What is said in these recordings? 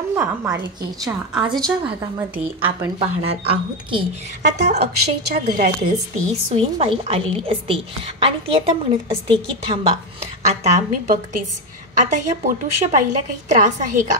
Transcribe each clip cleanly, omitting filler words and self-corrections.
रंबा मालिकेच्या आजच्या भागामध्ये आपण पाहणार आहोत की आता अक्षयच्या घरातच ती सुईणबाई आलेली असते आणि ती आता म्हणत असते की थांबा, आता मी बघतेच आता ह्या पोटुष्य बाईला काही त्रास आहे का।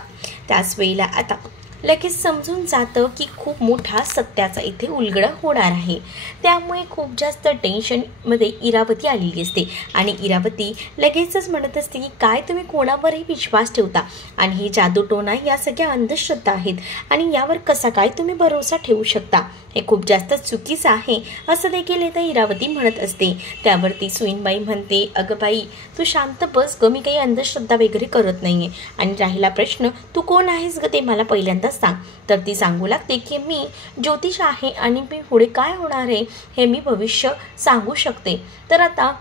त्याच वेळेला आता लगेच समजून जातं की खूप मोठा सत्याचा इथे उलगडा होणार आहे। त्यामुळे खूप जास्त टेन्शनमध्ये इरावती आलेली असते आणि इरावती लगेचच म्हणत असते की काय तुम्ही कोणावरही विश्वास ठेवता आणि ही जादूटोणा या सगळ्या अंधश्रद्धा आहेत आणि यावर कसा काय तुम्ही भरोसा ठेवू शकता, हे खूप जास्त चुकीचं आहे असं देखील इथे इरावती म्हणत असते। त्यावरती सुईणबाई म्हणते, अगं बाई तू शांत बस ग, मी काही अंधश्रद्धा वगैरे करत नाहीये आणि राहिला प्रश्न तू कोण आहेस ग ते मला पहिल्यांदा सांग। तर ती सांगू लागते की मी ज्योतिष आहे आणि मी पुढे काय होणार आहे हे मी भविष्य सांगू शकते। तर आता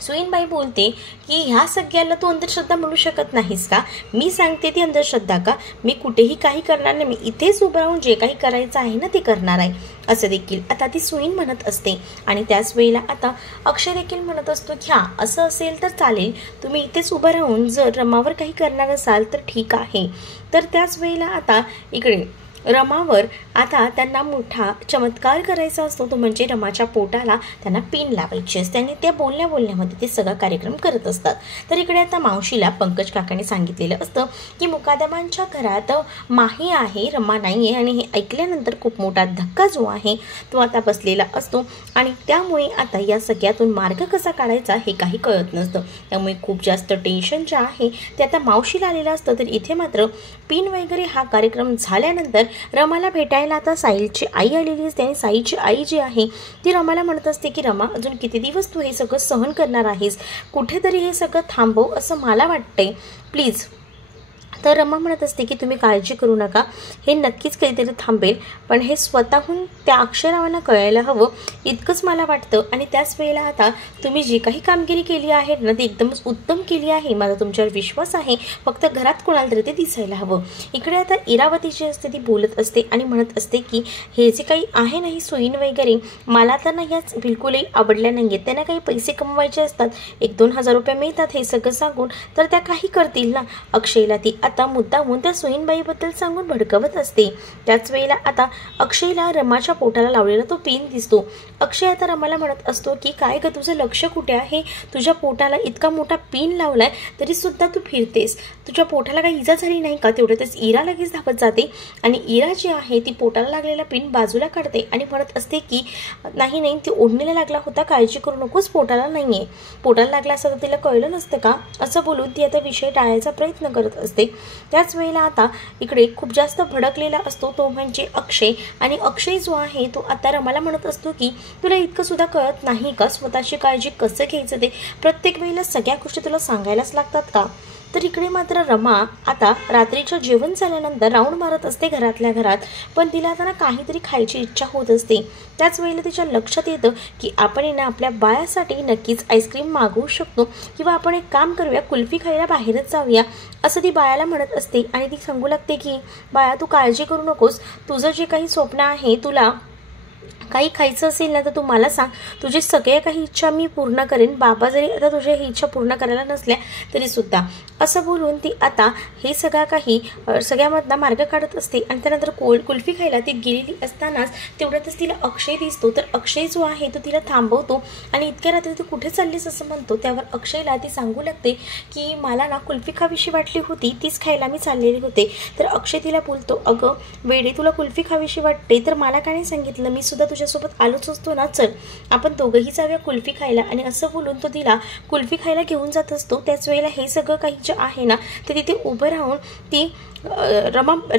सुईणबाई बोलते की ह्या सगळ्याला तू अंधश्रद्धा म्हणू शकत नाहीस का, मी सांगते ती अंधश्रद्धा का, मी कुठेही काही करणार नाही, मी इथेच उभं राहून जे काही करायचं आहे ना ते करणार आहे असं देखील आता ती सुईण म्हणत असते। आणि त्याच वेळेला आता अक्षय देखील म्हणत असतो की हां असं असेल तर चालेल, तुम्ही इथेच उभं राहून जर रमावर काही करणार असाल तर ठीक आहे। तर त्याच वेळेला आता इकडे रमावर आता त्यांना मोठा चमत्कार करायचा असतो, तो म्हणजे रमाच्या पोटाला त्यांना पिन लावायची असते आणि त्या बोलण्यामध्ये ते सगळा कार्यक्रम करत असतात। तर इकडे आता मावशीला पंकज काकाने सांगितलेलं असतं की मुकादमांच्या घरात माही आहे, रमा नाही आहे आणि हे ऐकल्यानंतर खूप मोठा धक्का जो आहे तो आता बसलेला असतो आणि त्यामुळे आता या सगळ्यातून मार्ग कसा काढायचा हे काही कळत नसतं। त्यामुळे खूप जास्त टेन्शन जे आहे ते आता मावशीला आलेलं असतं। तर इथे मात्र पिन वगैरे हा कार्यक्रम झाल्यानंतर रमाला भेटायला आता साहिलची आई आलेली असते आणि साईची आई जी आहे ती रमाला म्हणत असते की रमा अजून किती दिवस तू हे सगळं सहन करणार आहेस, कुठेतरी हे सगळं थांबव असं मला वाटतंय प्लीज। तर रमा म्हणत असते की तुम्ही काळजी करू नका, हे नक्कीच कधीतरी थांबेल, पण हे स्वतःहून त्या अक्षरावांना कळायला हवं इतकंच मला वाटतं। आणि त्याच वेळेला आता तुम्ही जी काही कामगिरी केली आहे ना ती एकदमच उत्तम केली आहे, माझा तुमच्यावर विश्वास आहे, फक्त घरात कोणाला तरी ते दिसायला हवं। इकडे आता इरावती जी असते ती बोलत असते आणि म्हणत असते की हे जे काही आहे ना ही सुईण वगैरे मला तर ना याच बिलकुलही आवडल्या नाही आहेत, त्यांना काही पैसे कमवायचे असतात, 1-2 हजार रुपये मिळतात हे सगळं सांगून तर त्या काही करतील ना। अक्षयला ती आता मुद्दामून त्या सुईणबाईबद्दल सांगून भडकवत असते। त्याच वेळेला आता अक्षयला रमाच्या पोटाला लावलेला तो पिन दिसतो। अक्षय आता रमाला म्हणत असतो की काय ग तुझं लक्ष कुठे आहे, तुझ्या पोटाला इतका मोठा पिन लावलाय तरी सुद्धा तू फिरतेस, तुझ्या पोटाला काही इजा झाली नाही का। तेवढ्यातच इरा लगेच धावत जाते आणि इरा जी आहे ती पोटाला लागलेला पिन बाजूला काढते आणि म्हणत असते की नाही नाही ती ओढणीला लागला होता, काळजी करू नकोस, पोटाला नाहीये, पोटाला लागला असं तर तिला कळलं नसतं का असं बोलून ती आता विषय टाळायचा प्रयत्न करत असते। त्याच वेळेला आता इकडे खूप जास्त भडकलेला असतो तो म्हणजे अक्षय आणि अक्षय जो आहे तो आता रमाला म्हणत असतो की तुला इतकं सुद्धा कळत नाही का स्वतःची काळजी कसं घ्यायचं, ते प्रत्येक वेळेला सगळ्या गोष्टी तुला सांगायलाच लागतात का। तर इकडे मात्र रमा आता रात्रीचं जेवण झाल्यानंतर राऊंड मारत असते घरातल्या घरात, पण तिला आता ना काहीतरी खायची इच्छा होत असते। त्याच वेळेला तिच्या लक्षात येतं की आपण ना आपल्या बाळासाठी नक्कीच आईस्क्रीम मागवू शकतो किंवा आपण एक काम करूया, कुल्फी खायला बाहेरच जाऊया असं ती बाळाला म्हणत असते। आणि ती सांगू लागते की बाळा तू काळजी करू नकोस, तुझं जे काही स्वप्न आहे, तुला काही खायचं असेल ना तर तू मला सांग, तुझे सगळ्या काही इच्छा मी पूर्ण करेन, बाबा जरी आता तुझ्या ही इच्छा पूर्ण करायला नसल्या तरी सुद्धा असं बोलून ती आता हे सगळा काही सगळ्यामधला मार्ग काढत असते। आणि त्यानंतर कुल्फी खायला ती गेलेली असतानाच तेवढ्यातच तिला अक्षय दिसतो। तर अक्षय जो आहे तो तिला थांबवतो आणि इतक्या रात्री तू कुठे चाललीस असं म्हणतो। त्यावर अक्षयला ती सांगू लागते की मला ना कुल्फी खावीशी वाटली होती, तीच खायला मी चाललेली होते। तर अक्षय तिला बोलतो अगं वेडे तुला कुल्फी खावीशी वाटते तर मला काय नाही सांगितलं, मी सुद्धा तुझ्यासोबत आलोच असतो ना, चल आपण दोघंही जाऊया कुल्फी खायला। आणि असं बोलून तो तिला कुल्फी खायला घेऊन जात असतो। त्याच वेळेला हे सगळं काही जे आहे ना ते तिथे उभं राहून ती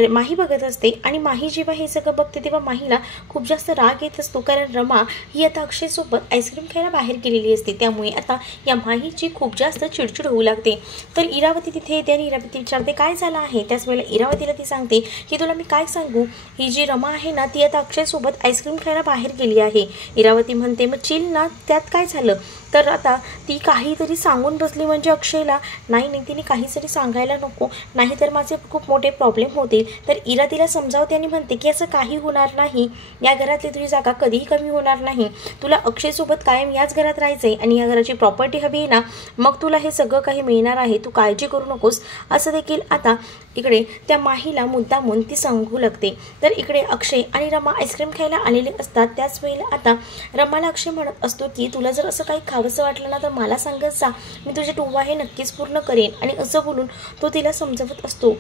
माही बघत असते आणि माही जेव्हा हे सगळं बघते तेव्हा माहीला खूप जास्त राग येत असतो, कारण रमा ही आता अक्षयसोबत आईस्क्रीम खायला बाहेर गेलेली असते। त्यामुळे आता या माहीची खूप जास्त चिडचिड होऊ लागते। तर इरावती तिथे येते आणि इरावती विचारते काय झालं आहे। त्याच वेळेला इरावतीला ती सांगते की तुला मी काय सांगू, ही जी रमा आहे ना ती आता अक्षयसोबत आईस्क्रीम खायला बाहेर गेली आहे। इरावती म्हणते मग चिल ना, त्यात काय झालं। तर आता ती काहीतरी सांगून बसली म्हणजे अक्षयला, नाही तिने काहीतरी सांगायला नको, नाहीतर माझे खूप मोठे प्रॉब्लेम होतील. तर इरा तिला समजावते आणि म्हणते की असं काही होणार नाही, या घरातली तुझी जागा कधीही कमी होणार नाही, तुला अक्षयसोबत कायम याच घरात राहायचं आहे आणि या घराची प्रॉपर्टी हवी आहे ना, मग तुला हे सगळं काही मिळणार आहे, तू काळजी करू नकोस, असं देखील आता इकडे त्या माहीला मुद्दामून ती सांगू लागते. तर इकडे अक्षय आणि रमा आईस्क्रीम खायला आलेले असतात. त्याच वेळेला आता रमाला अक्षय म्हणत असतो की तुला जर असं काही खावंसं वाटलं ना तर मला सांगत जा, मी तुझे टुवा हे नक्कीच पूर्ण करेन. आणि असं बोलून तो तिला समजवत असतो.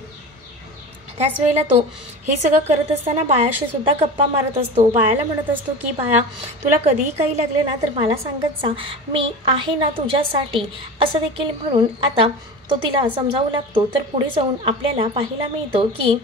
त्याच वेळेला तो हे सगळं करत असताना बायाशी सुद्धा गप्पा मारत असतो. बायाला म्हणत असतो की बाया, तुला कधीही काही लागले ना तर मला सांगत जा, मी आहे ना तुझ्यासाठी, असं देखील म्हणून आता तो तिला समजावू लागतो. तर पुढे जाऊन आपल्याला पाहायला मिळतं की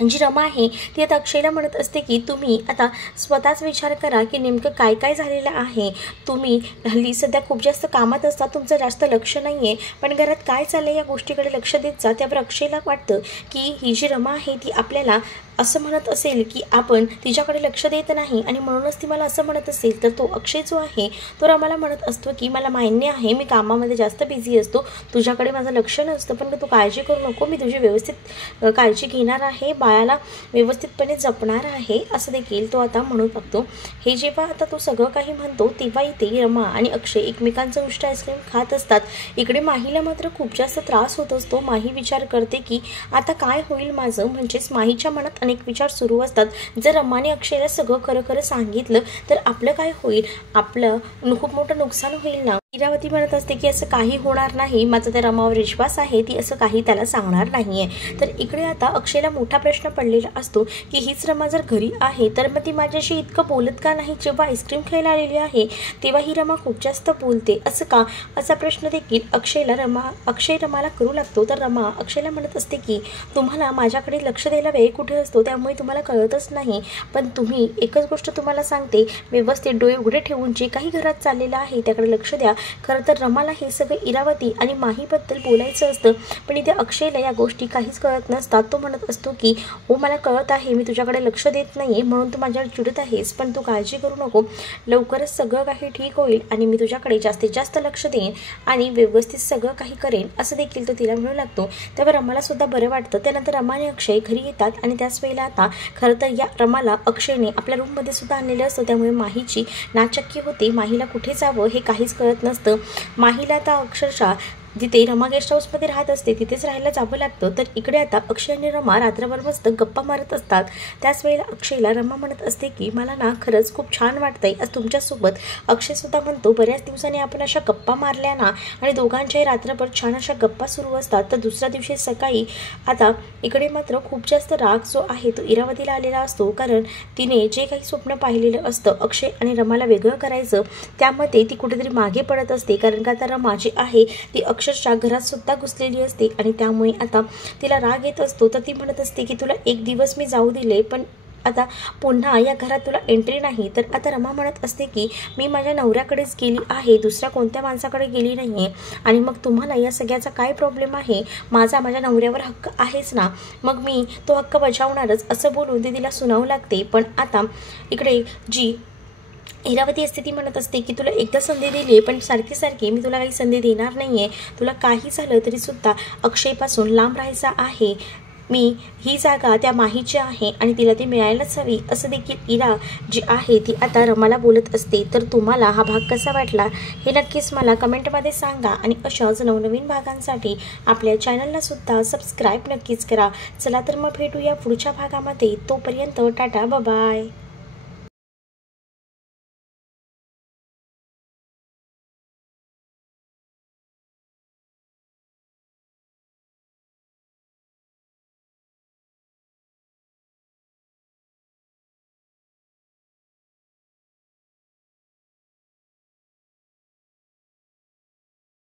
जी रमा आहे ती आता अक्षयला म्हणत असते की तुम्ही आता स्वतःच विचार करा की नेमकं काय काय झालेलं आहे. तुम्ही हल्ली सध्या खूप जास्त कामात असतात, तुमचं जास्त लक्ष नाही आहे, पण घरात काय चाललं या गोष्टीकडे लक्ष देत जा. त्यावर अक्षयला वाटतं की ही जी रमा आहे ती आपल्याला असं म्हणत असेल की आपण तिच्याकडे लक्ष देत नाही आणि म्हणूनच ती मला असं म्हणत असेल. तर तो अक्षय जो आहे तो रमाला म्हणत असतो की मला मान्य आहे, मी कामामध्ये जास्त बिझी असतो, तुझ्याकडे माझं लक्ष नसतं, पण तू काळजी करू नको, मी तुझी व्यवस्थित काळजी घेणार आहे, बाळाला व्यवस्थितपणे जपणार आहे, असं देखील तो आता म्हणू लागतो. हे जेव्हा आता तो सगळं काही म्हणतो तेव्हा इथे रमा आणि अक्षय एकमेकांचं उष्ट आईस्क्रीम खात असतात. इकडे माहीला मात्र खूप जास्त त्रास होत असतो. माही विचार करते की आता काय होईल माझं, म्हणजेच माहीच्या मनात अनेक विचार सुरू असतात. जर रमाने अक्षयला सगळं खरं सांगितलं तर आपलं काय होईल, आपलं खूप मोठं नुकसान होईल ना. इरावती म्हणत असते की असं काही होणार नाही, माझा त्या रमावर विश्वास आहे, ती असं काही त्याला सांगणार नाहीये. तर इकडे आता अक्षयला मोठा प्रश्न पडलेला असतो की हीच रमा जर घरी आहे तर मग ती माझ्याशी इतकं बोलत का नाही. जेव्हा आईस्क्रीम खायला आलेली आहे तेव्हा ही रमा खूप जास्त बोलते, असं का, असा प्रश्न देखील अक्षय रमाला करू लागतो. तर रमा अक्षयला म्हणत असते की तुम्हाला माझ्याकडे लक्ष द्यायला वेळ कुठे असतो, त्यामुळे तुम्हाला कळतच नाही, पण तुम्ही एकच गोष्ट तुम्हाला सांगते, व्यवस्थित डोळे उघडे ठेवून जे काही घरात चाललेलं आहे त्याकडे लक्ष द्या. खरं तर रमाला हे सगळं इरावती आणि माहीबद्दल बोलायचं असतं, पण इथे अक्षयला या गोष्टी काहीच कळत नसतात. तो म्हणत असतो की हो मला कळत आहे, मी तुझ्याकडे लक्ष देत नाही म्हणून तू माझ्यावर चिडत आहेस, पण तू काळजी करू नको, लवकरच सगळं काही ठीक होईल आणि मी तुझ्याकडे जास्तीत जास्त लक्ष देईन आणि व्यवस्थित सगळं काही करेन, असं देखील तो तिला म्हणू लागतो. तेव्हा रमाला सुद्धा बरं वाटतं. त्यानंतर रमा आणि अक्षय घरी येतात आणि त्याच वेळेला आता खरं तर या रमाला अक्षयने आपल्या रूममध्ये सुद्धा आणलेलं असतं, त्यामुळे माहीची नाचक्की होते. माहीला कुठे जावं हे काहीच कळत नसतं. माहीला आता अक्षरशः जिथे रमा गेस्ट हाऊसमध्ये राहत असते तिथेच राहायला जावं लागतं. तर इकडे आता अक्षय आणि रमा रात्रभर मस्त गप्पा मारत असतात. त्याच वेळेला अक्षयला रमा म्हणत असते की मला ना खरंच खूप छान वाटतंय आज तुमच्यासोबत. अक्षयसुद्धा म्हणतो बऱ्याच दिवसांनी आपण अशा गप्पा मारल्या ना, आणि दोघांच्याही रात्रभर छान अशा गप्पा सुरू असतात. तर दुसऱ्या दिवशी सकाळी आता इकडे मात्र खूप जास्त राग जो आहे तो इरावतीला आलेला असतो, कारण तिने जे काही स्वप्न पाहिलेलं असतं अक्षय आणि रमाला वेगळं करायचं, त्यामध्ये ती कुठेतरी मागे पडत असते. कारण का आता रमा जी आहे ती अक्षरशः घरात सुद्धा घुसलेली असते आणि त्यामुळे आता तिला राग येत असतो. तर ती म्हणत असते की तुला एक दिवस मी जाऊ दिले, पण आता पुन्हा या घरात तुला एंट्री नाही. तर आता रमा म्हणत असते की मी माझ्या नवऱ्याकडेच गेली आहे, दुसऱ्या कोणत्या माणसाकडे गेली नाही आहे, आणि मग तुम्हाला या सगळ्याचा काय प्रॉब्लेम आहे, माझा माझ्या नवऱ्यावर हक्क आहेच ना, मग मी तो हक्क बजावणारच, असं बोलून ती तिला सुनावू लागते. पण आता इकडे जी इरावती असते ती म्हणत असते की तुला एकदा संधी दिली, पण सारखी सारखी मी तुला काही संधी देणार नाही आहे, तुला काही झालं तरीसुद्धा अक्षयपासून लांब राहायचं आहे, मी ही जागा त्या माहीची आहे आणि तिला ती मिळायलाच हवी, असं देखील इरा जी आहे ती आता रमाला बोलत असते. तर तुम्हाला हा भाग कसा वाटला हे नक्कीच मला कमेंटमध्ये सांगा आणि अशाच नवनवीन भागांसाठी आपल्या चॅनलला सुद्धा सबस्क्राईब नक्कीच करा. चला तर मग भेटूया पुढच्या भागामध्ये, तोपर्यंत टाटा बाय.